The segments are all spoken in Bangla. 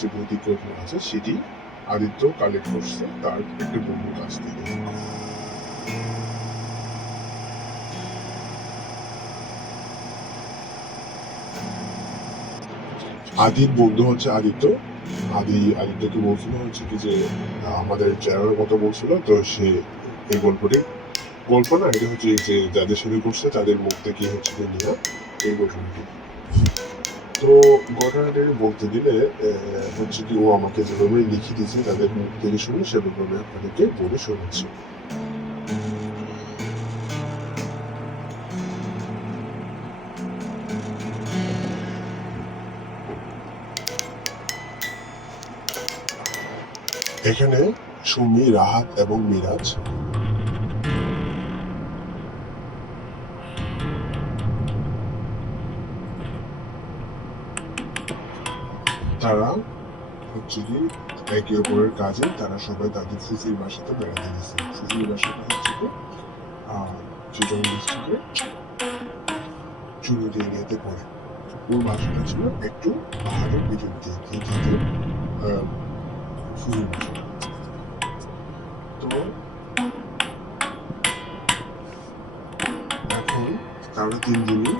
যে প্রতিক্রিয়া আছে সেটি আদিত্য কালেক্ট করছে তার একটা বন্ধুর কাছ থেকে। আদির বন্ধু হচ্ছে আদিত্য। আদিত্যকে বলছিল হচ্ছে কি যে আমাদের ট্রাভেলের কথা বলছিল, তো সে এই গল্প না, এটা হচ্ছে যে যাদের সাথে করছে তাদের মুখ থেকে হচ্ছে কি নিয়ে এই ঘটনাটি। তো ঘটনাটি বলতে দিলে হচ্ছে কি ও আমাকে যেভাবে লিখে দিয়েছে তাদের মুখ থেকে শুনে সেভাবে আপনাদেরকে বলে শোনাচ্ছি। এখানে সুমি, রাহাত এবং মিরাজ তারা হচ্ছে কি একে অপরের কাজে তারা সবাই তাদের ফুফির বাসাতে বেড়াতে গেছে। ফুফির বাসাটা হচ্ছে কি চিটং ডিস্ট্রিক্টের চুরুলি এরিয়াতে পড়ে। ওর বাসাটা ছিল একটু পাহাড়ের ভিতর দিয়ে যেতে ফুফির বাসাটা। তো এখন তারা তিনজনই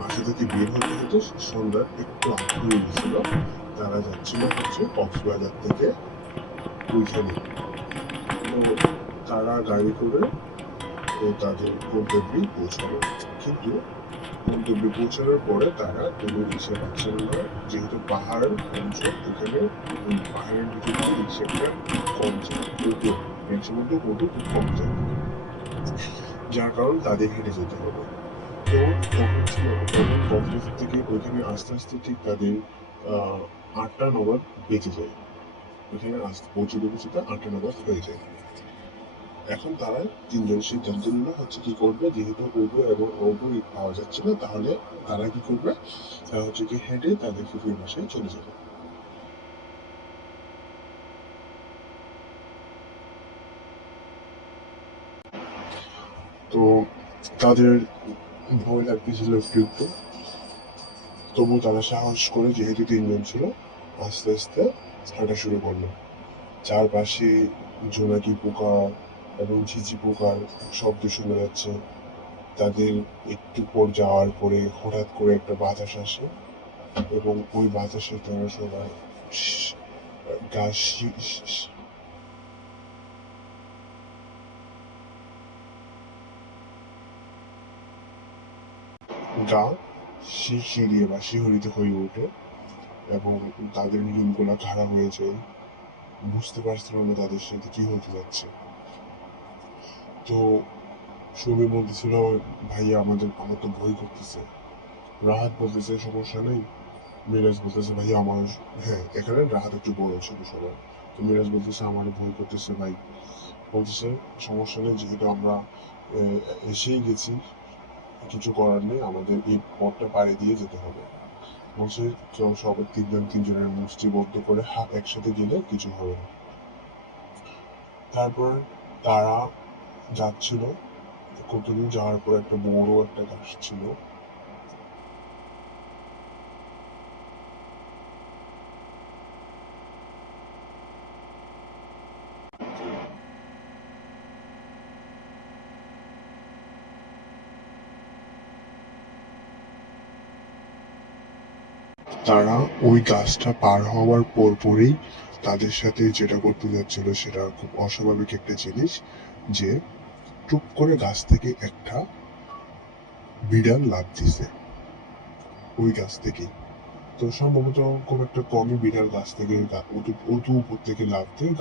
বাসা থেকে বের হতে হতে সন্ধ্যার একটু আগে হয়ে গেছিল। তারা যাচ্ছিল হচ্ছে কক্সবাজার থেকে ওইখানে। তো তারা গাড়ি করে তাদের গন্তব্যে পৌঁছালো, কিন্তু গন্তব্যে পৌঁছানোর পরে তারা কোনো রিক্সা পাচ্ছিল না, যেহেতু পাহাড় অঞ্চল এখানে ওই পাহাড়ের ভিতরে রিক্সাটা কম যায়, টোটো ম্যাক্সিমাম তো টোটো খুব কম যায়, যার কারণ তাদের হেঁটে যেতে হবে। তো তখন কক্সবাজার থেকে ওইখানে আস্তে আস্তে ঠিক তাদের 8টা নাগাদ বেঁচে যায়। ওইখানে আসতে পৌঁছতে পৌঁছতে 8টা নাগাদ হয়ে যায়। এখন তারা তিনজন সিদ্ধান্ত নিল হচ্ছে কি করবে, যেহেতু অটো পাওয়া যাচ্ছে না, তাহলে তারা কি করবে, তারা হচ্ছে কি হেঁটে তাদের ফুফির বাসায় চলে যাবে। তো তাদের ভয় লাগতেছিল একটু, তবু তারা সাহস করে, যেহেতু তিনজন ছিল, আস্তে আস্তে হাঁটা শুরু করলো। চারপাশে জোনাকি পোকা এবং ঝিঝি পোকার শব্দ শোনা যাচ্ছে। তাদের একটু পর যাওয়ার পরে হঠাৎ করে একটা বাতাস আসে, এবং ওই বাতাসে তারা সবাই গা গা শিরশিরিয়ে বা শিহরিত হয়ে ওঠে, এবং তাদের লিঙ্গগুলা খাড়া হয়ে যায়। বুঝতে পারছিল না তাদের সাথে কি হতে যাচ্ছে। তো সুমি বলতেছিল, ভাইয়া আমার তো ভয় করতেছে। রাহাত বলতেছে সমস্যা নেই। মিরাজ বলতেছে ভাইয়া আমার, হ্যাঁ এখানে রাহাত একটু বড় ছিল সবার। তো মিরাজ বলতেছে আমার ভয় করতেছে ভাই। বলতেছে সমস্যা নেই, যেহেতু আমরা এসেই গেছি, কিছু করার নেই, আমাদের এই পথটা পাড়ি দিয়ে যেতে হবে। বলছে চল সবাই তিনজনের মুষ্টিবদ্ধ করে হাত একসাথে গেলে কিছু হবে না। তারপর তারা যাচ্ছিল, কতদিন যাওয়ার পর একটা বড় একটা গাছ ছিল। তারা ওই গাছটা পার হওয়ার পরপরই তাদের সাথে যেটা করতে যাচ্ছিল সেটা খুব অস্বাভাবিক একটা জিনিস, যে টুপ করে গাছ থেকে একটা বিড়াল লাফ দিছে ওই গাছ থেকেই। তো সম্ভবত খুব একটা কমই বিড়াল গাছ থেকে অত উপর থেকে লাফ দিয়ে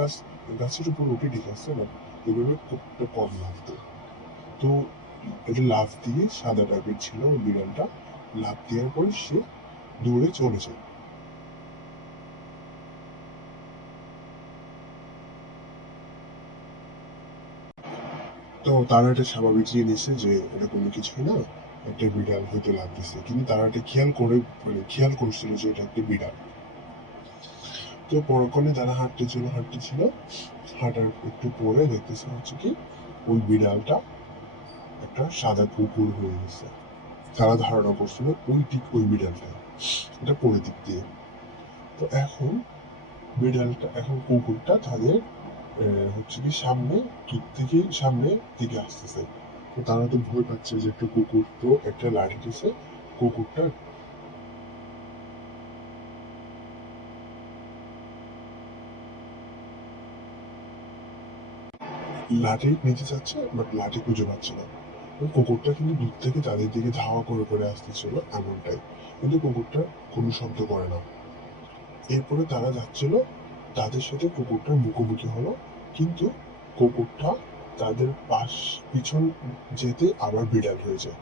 গাছের উপর উঠে, ঠিক আছে, বাট এভাবে খুব একটা কম লাফ দেয়। তো এটা লাফ দিয়ে সাদা টাইপের ছিল ওই বিড়ালটা। লাফ দেওয়ার পরে সে দৌড়ে চলে যায়। তো তারা এটা স্বাভাবিক নিয়ে নিচ্ছে যে এটা কোনো কিছুই না, একটা বিড়াল হয়তো লাফ দিছে, কিন্তু তারা এটা খেয়াল করছিল যে এটা একটা বিড়াল। তো পরক্ষণে তারা হাঁটতে ছিল, হাঁটার একটু পরে দেখতেছে হচ্ছে কি ওই বিড়ালটা একটা সাদা কুকুর হয়ে গেছে। তারা ধারণা করছিল ওই ঠিক ওই বিড়ালটাই, এটা পরে দিক দিয়ে। তো এখন কুকুরটা তাদের হচ্ছে কি সামনে দিকে আসতেছে। তো তারা তো ভয় পাচ্ছে যে একটা কুকুর, তো একটা লাঠি দিছে, কুকুরটা লাঠি নিতে চাচ্ছে, বাট লাঠি খুঁজে পাচ্ছে না। তো কুকুরটা কিন্তু দূর থেকে তাদের দিকে ধাওয়া করে করে আসতেছিল এমনটাই, কিন্তু কুকুরটা কোনো শব্দ করে না। এরপরে তারা যাচ্ছিল, তাদের সাথে কুকুরটার মুখোমুখি হলো, কিন্তু কুকুরটা তাদের পিছন যেতে আবার বিড়াল হয়ে যায়।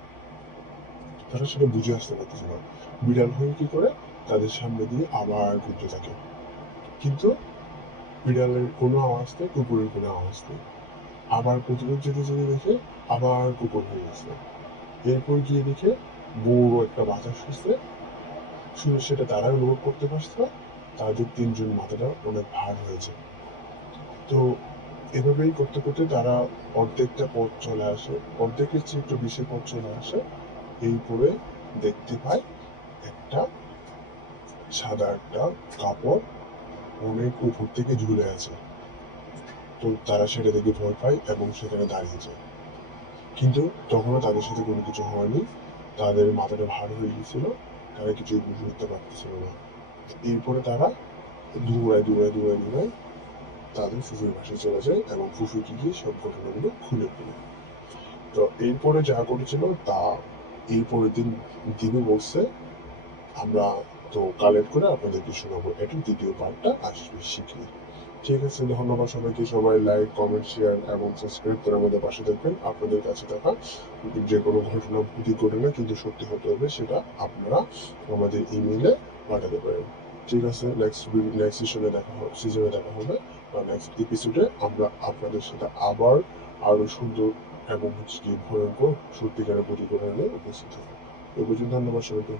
তারা সেটা বুঝে আসতে পারতেছে না, বিড়াল হয়ে কি করে তাদের সামনে দিয়ে আবার ঘুরতে থাকে। কিন্তু বিড়ালের কোনো আওয়াজ নেই, কুকুরের কোনো আওয়াজ নেই। আবার প্রতিরোধ যেতে যেতে দেখে আবার কুকুর হয়ে গেছে। এরপর গিয়ে দেখে বড় একটা বাতাস হচ্ছে, শুনে সেটা তারা অনুভব করতে পারছে না, তাদের তিনজন মাথাটা অনেক ভার হয়েছে। তো এভাবেই করতে করতে তারা অর্ধেকটা পথ চলে আসে, অর্ধেকের চেয়ে একটু বেশি পথ চলে আসে। এই পরে দেখতে পায় একটা সাদা একটা কাপড় অনেক উপর থেকে ঝুলে আছে। তো তারা সেটা দেখে ভয় পায় এবং সেখানে দাঁড়িয়ে যায়। কিন্তু তখনও তাদের সাথে কোনো কিছু হয়নি, তাদের মাথাটা ভার হয়ে গেছিল, তারা কিছুই বুঝে উঠতে পারতেছিল না। এরপরে তারা দৌড়ায় তাদের ফুফুর বাসায় চলে যায় এবং ফুফুকে গিয়ে সব ঘটনাগুলো খুলে বলে। তো এরপরে যা ঘটেছিল তা এই পরের দিনও বলছে, আমরা তো কালেক্ট করে আপনাদেরকে শোনাবো। এটার দ্বিতীয় পার্টটা আসবে শীঘ্রই। ঠিক আছে, ধন্যবাদ সবাইকে। সবাই লাইক, কমেন্ট, শেয়ার এবং সাবস্ক্রাইব করে আমাদের পাশে থাকবেন। আপনাদের কাছে থাকা যে কোনো ঘটনা ভৌতিক ঘটনা কিন্তু সত্যি হতে হবে, সেটা আপনারা আমাদের ইমেইলে পাঠাতে পারেন। ঠিক আছে, নেক্সট সিজনে দেখা হবে, বা নেক্সট এপিসোডে আমরা আপনাদের সাথে আবার আরো সুন্দর এবং হচ্ছে কি ভয়ঙ্কর সত্যিকারের প্রতিবেদন নিয়ে উপস্থিত হবো। এ পর্যন্ত ধন্যবাদ সবাইকে।